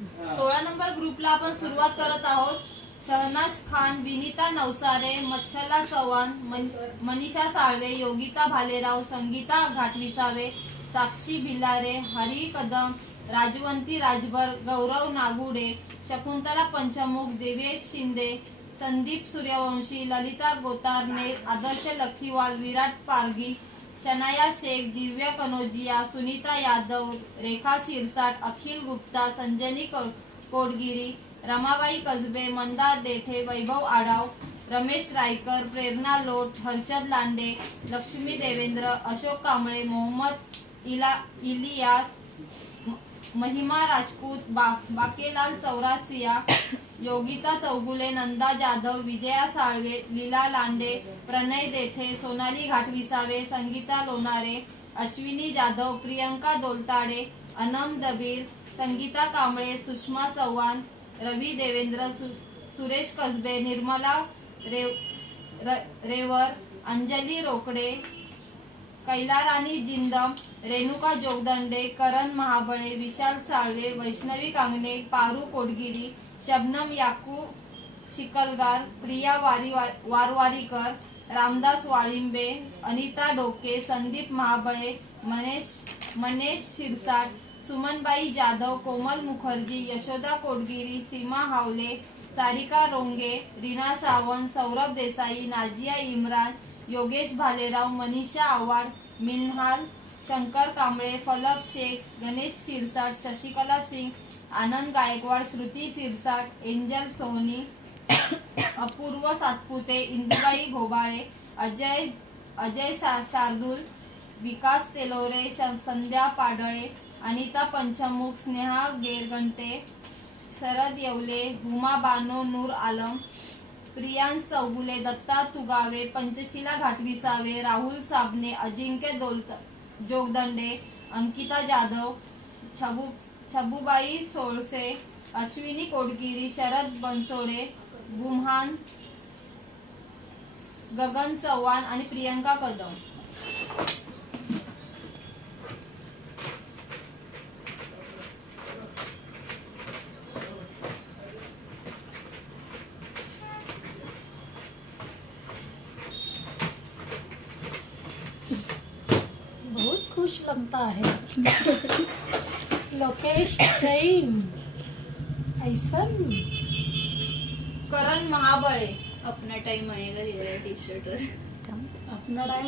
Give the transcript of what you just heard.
16 number ग्रुपला आपण सुरुवात करत आहोत। शहनाज खान, विनीता नवसारे, मच्छला चव्हाण, मनीषा साळवे, योगिता भालेराव, संगीता घाटविसावे, साक्षी भिलारे, हरी कदम, राजवंती राजभर, गौरव नागुडे, शकुंतला पंचमुख, देवेश शिंदे, संदीप सूर्यवंशी, ललिता गोतारने, आदर्श लखीवाल, विराट पारगी, शनाया शेख, दिव्या कनोजिया, सुनीता यादव, रेखा सिरसाट, अखिल गुप्ता, संजनी कोडगिरी, रमाबाई कसबे, मंदार देठे, वैभव आडाव, रमेश रायकर, प्रेरणा लोट, हर्षद लांडे, लक्ष्मी देवेंद्र, अशोक कांबळे, मोहम्मद इलियास, महिमा राजपूत, बाकेलाल चौरासिया, योगिता चौगुले, नंदा जाधव, विजया साळवे, लीला लांडे, प्रणय देठे, सोनाली घाटविसावे, संगीता लोणारे, अश्विनी जाधव, प्रियंका दोलताडे, अनम दबीर, संगीता कांबळे, सुषमा चव्हाण, रवी देवेंद्र, सुरेश कसबे, निर्मला रेवर, अंजली रोकडे, कैलाराणी जिंदम, रेणुका जोगदंडे, करण महाबळे, विशाल साळवे, वैष्णवी कांगणे, पारू कोडगिरी, शबनम याकू शिकलगार, प्रिया वारवारीकर, रामदास वाळिंबे, अनिता डोके, संदीप महाबळे, मनेश शिरसाट, सुमनबाई जाधव, कोमल मुखर्जी, यशोदा कोडगिरी, सीमा हावले, सारिका रोंगे, रीना सावंत, सौरभ देसाई, नाजिया इम्रान, योगेश भालेराव, मनीषा आव्हाड, मिनहाल, शंकर कांबळे, फलक शेख, गणेश सिरसाट, शशिकला सिंग, आनंद गायकवाड, श्रुती सिरसाट, एंजल सोहनी, अपूर्व सातपुते, इंदुबाई घोबाळे, अजय शार्दूल, विकास तेलोरे, संध्या पाडळे, अनिता पंचमुख, स्नेहा गेरगंटे, शरद येवले, हुमा बानो, नूर आलम, प्रियांश चौगुले, दत्ता तुगावे, पंचशीला घाटविसावे, राहुल साबणे, अजिंक्य जोगदंडे, अंकिता जाधव, छबुबाई सोळसे, अश्विनी कोडगिरी, शरद बनसोडे, गुम्हान, गगन चव्हाण आणि प्रियंका कदम। बहुत खुश लगता है। लोकेश जैन, ऐसन करण महाबळे, अपना टाइम आएगा टी शर्ट और अपना टाइम